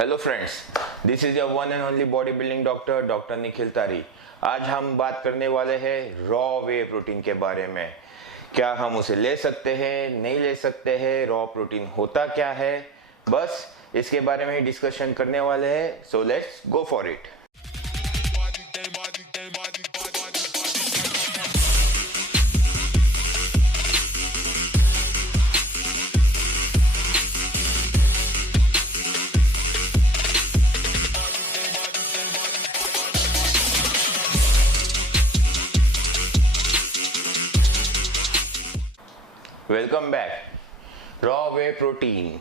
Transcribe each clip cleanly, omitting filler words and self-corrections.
Hello friends, this is your one and only body building doctor doctor Nikhil तारी। आज हम बात करने वाले हैं रॉ वे प्रोटीन के बारे में। क्या हम उसे ले सकते हैं, नहीं ले सकते हैं, रॉ प्रोटीन होता क्या है, बस इसके बारे में ही डिस्कशन करने वाले हैं। So let's go for it. Welcome back. Raw whey protein,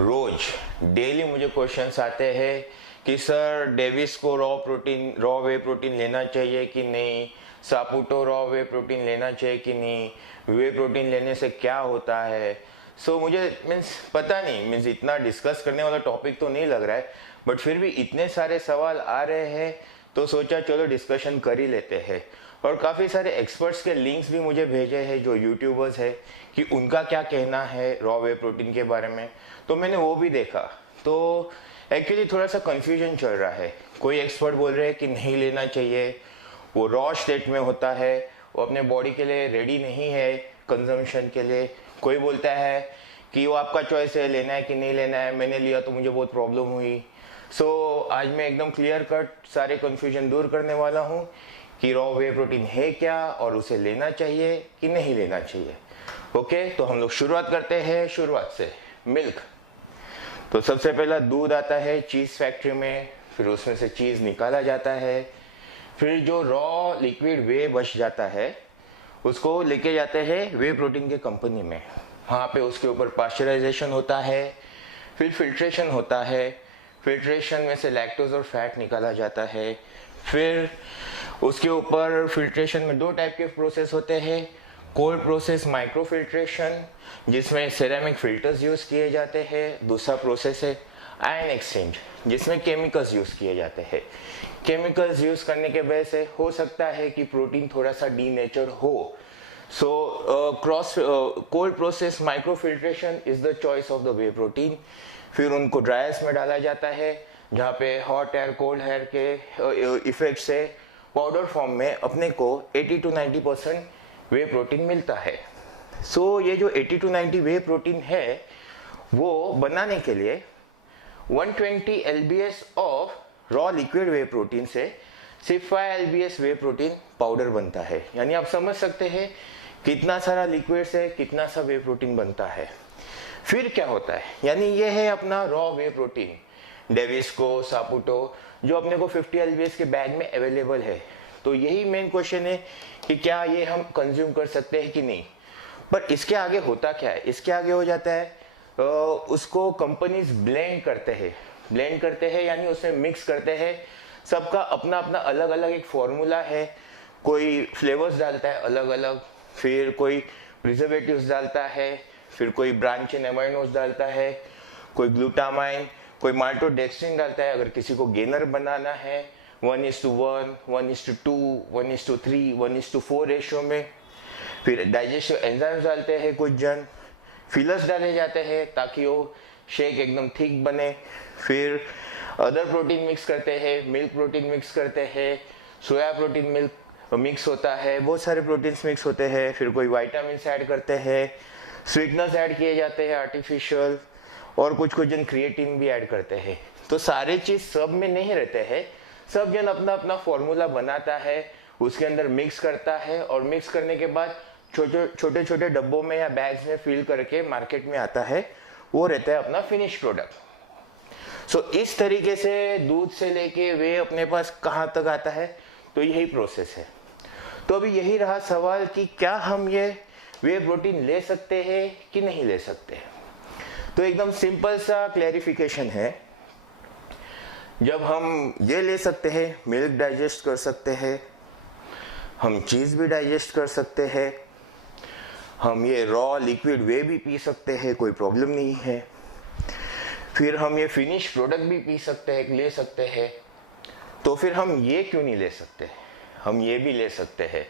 रोज डेली मुझे क्वेश्चंस आते हैं कि सर डेविस को रॉ वे प्रोटीन लेना चाहिए कि नहीं, सापुटो रॉ वे प्रोटीन लेना चाहिए कि नहीं, वे प्रोटीन लेने से क्या होता है। सो मुझे पता नहीं, इतना डिस्कस करने वाला टॉपिक तो नहीं लग रहा है, बट फिर भी इतने सारे सवाल आ रहे हैं तो सोचा चलो डिस्कशन कर ही लेते हैं। और काफ़ी सारे एक्सपर्ट्स के लिंक्स भी मुझे भेजे हैं जो यूट्यूबर्स है कि उनका क्या कहना है रॉ वे प्रोटीन के बारे में, तो मैंने वो भी देखा। तो एक्चुअली थोड़ा सा कंफ्यूजन चल रहा है। कोई एक्सपर्ट बोल रहे हैं कि नहीं लेना चाहिए, वो रॉ स्टेट में होता है, वो अपने बॉडी के लिए रेडी नहीं है कंजम्पशन के लिए। कोई बोलता है कि वो आपका चॉइस है, लेना है कि नहीं लेना है, मैंने लिया तो मुझे बहुत प्रॉब्लम हुई। सो आज मैं एकदम क्लियर कट सारे कंफ्यूजन दूर करने वाला हूँ कि रॉ वे प्रोटीन है क्या और उसे लेना चाहिए कि नहीं लेना चाहिए। ओके, तो हम लोग शुरुआत करते हैं शुरुआत से। मिल्क, तो सबसे पहला दूध आता है चीज फैक्ट्री में, फिर उसमें से चीज निकाला जाता है, फिर जो रॉ लिक्विड वे बच जाता है उसको लेके जाते हैं वे प्रोटीन के कंपनी में। वहाँ पे उसके ऊपर पास्चराइजेशन होता है, फिर फिल्ट्रेशन होता है, फिल्ट्रेशन में से लैक्टोज और फैट निकाला जाता है। फिर उसके ऊपर फिल्ट्रेशन में दो टाइप के प्रोसेस होते हैं। कोल्ड प्रोसेस माइक्रो फिल्ट्रेशन, जिसमें सिरेमिक फिल्टर्स यूज किए जाते हैं। दूसरा प्रोसेस है आयन एक्सचेंज, जिसमें केमिकल्स यूज किए जाते हैं। केमिकल्स यूज करने के वजह से हो सकता है कि प्रोटीन थोड़ा सा डीनेचर हो। So cold process microfiltration is the choice of the whey protein. फिर उनको ड्रायर्स में डाला जाता है, जहाँ पे हॉट एयर कोल्ड एयर के इफेक्ट से पाउडर फॉर्म में अपने को 80 to 90% वे प्रोटीन मिलता है। सो ये जो 80 to 90 वे प्रोटीन है वो बनाने के लिए 120 lbs of raw liquid way protein से सिर्फ 5 lbs वे प्रोटीन पाउडर बनता है। यानी आप समझ सकते हैं कितना सारा लिक्विड से कितना सा वे प्रोटीन बनता है। फिर क्या होता है, यानी ये है अपना रॉ वे प्रोटीन डेविस्को सापुटो, जो अपने को 50 lbs के बैग में अवेलेबल है। तो यही मेन क्वेश्चन है कि क्या ये हम कंज्यूम कर सकते हैं कि नहीं। पर इसके आगे होता क्या है, इसके आगे हो जाता है उसको कंपनीज ब्लेंड करते हैं यानी उसमें मिक्स करते हैं। सबका अपना अपना अलग अलग एक फॉर्मूला है। कोई फ्लेवर्स डालता है अलग अलग, फिर कोई प्रिजर्वेटिव्स डालता है, फिर कोई ब्रांचिन एमाइनोज डालता है, कोई ग्लूटामाइन, कोई माल्टोडेक्स्ट्रिन डालता है अगर किसी को गेनर बनाना है 1:1, 1:2, 1:3, 1:4 रेशियो में। फिर डाइजेस्टिव एंजाइम्स डालते हैं कुछ जन, फिलर्स डाले जाते हैं ताकि वो शेक एकदम थिक बने। फिर अदर प्रोटीन मिक्स करते हैं, मिल्क प्रोटीन मिक्स करते हैं, सोया प्रोटीन मिल्क मिक्स होता है, बहुत सारे प्रोटीन्स मिक्स होते हैं। फिर कोई वाइटामिन ऐड करते हैं, स्वीटनर्स ऐड किए जाते हैं आर्टिफिशियल, और कुछ जन क्रिएटिन भी ऐड करते हैं। तो सारे चीज सब में नहीं रहते हैं, सब जन अपना अपना फॉर्मूला बनाता है, उसके अंदर मिक्स करता है, और मिक्स करने के बाद छोटे छोटे डब्बों में या बैग्स में फिल करके मार्केट में आता है, वो रहता है अपना फिनिश प्रोडक्ट। सो इस तरीके से दूध से लेके वे अपने पास कहाँ तक आता है, तो यही प्रोसेस है। तो अभी यही रहा सवाल कि क्या हम ये वे प्रोटीन ले सकते हैं कि नहीं ले सकते। तो एकदम सिंपल सा क्लैरिफिकेशन है, जब हम ये ले सकते हैं, मिल्क डाइजेस्ट कर सकते हैं, हम चीज़ भी डाइजेस्ट कर सकते हैं, हम ये रॉ लिक्विड वे भी पी सकते हैं, कोई प्रॉब्लम नहीं है। फिर हम ये फिनिश प्रोडक्ट भी पी सकते हैं, ले सकते हैं। तो फिर हम ये क्यों नहीं ले सकते, हम ये भी ले सकते हैं,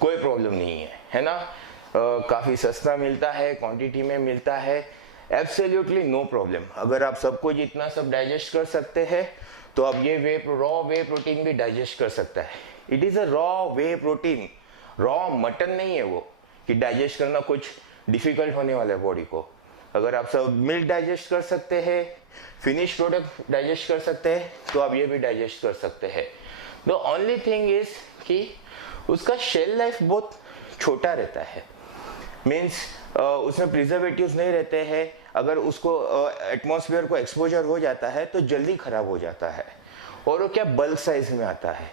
कोई प्रॉब्लम नहीं है, है ना। काफ़ी सस्ता मिलता है, क्वांटिटी में मिलता है, एब्सोल्युटली नो प्रॉब्लम। अगर आप सब कुछ इतना सब डाइजेस्ट कर सकते हैं तो अब ये रॉ वे प्रोटीन भी डाइजेस्ट कर सकता है। It is a raw whey protein, raw mutton नहीं है वो कि डाइजेस्ट करना कुछ डिफिकल्ट होने वाला है बॉडी को। अगर आप सब मिल्क डाइजेस्ट कर सकते हैं, फिनिश प्रोडक्ट डाइजेस्ट कर सकते हैं, तो आप ये भी डाइजेस्ट कर सकते हैं। द ओनली थिंग इज कि उसका शेल लाइफ बहुत छोटा रहता है, मीन्स उसमें प्रिजर्वेटिव्स नहीं रहते हैं। अगर उसको एटमॉस्फेयर को एक्सपोजर हो जाता है तो जल्दी खराब हो जाता है, और वो क्या बल्क साइज में आता है,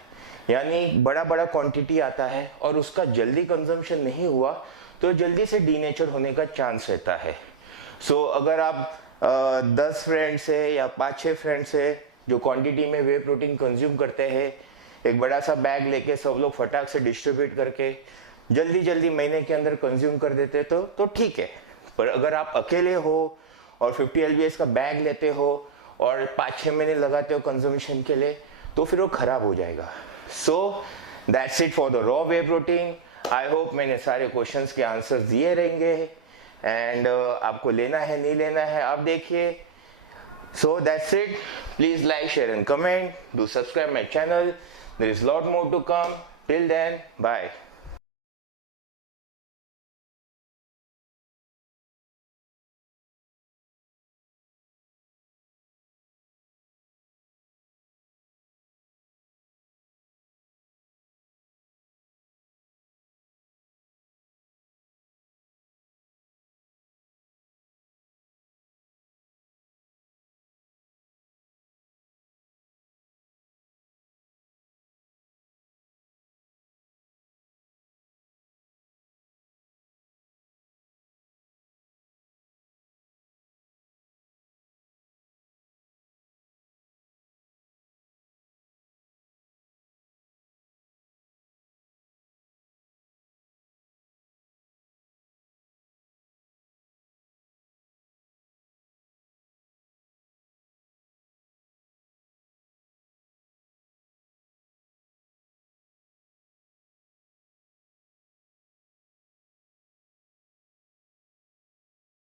यानी बड़ा बड़ा क्वांटिटी आता है, और उसका जल्दी कंजम्पशन नहीं हुआ तो जल्दी से डीनेचर होने का चांस रहता है। सो अगर आप 10 फ्रेंड्स है या 5-6 फ्रेंड्स है जो क्वांटिटी में वे प्रोटीन कंज्यूम करते हैं, एक बड़ा सा बैग लेके सब लोग फटाक से डिस्ट्रीब्यूट करके जल्दी जल्दी महीने के अंदर कंज्यूम कर देते तो ठीक है। पर अगर आप अकेले हो और 50 LBS का बैग लेते हो और 5-6 महीने लगाते हो कंजम्पशन के लिए, तो फिर वो खराब हो जाएगा। सो that's it for the raw whey protein. I hope मैंने सारे क्वेश्चंस के आंसर्स दिए रहेंगे, एंड आपको लेना है नहीं लेना है आप देखिए। So that's it. Please like, share and comment, do subscribe my channel. There is lot more to come. Till then, bye.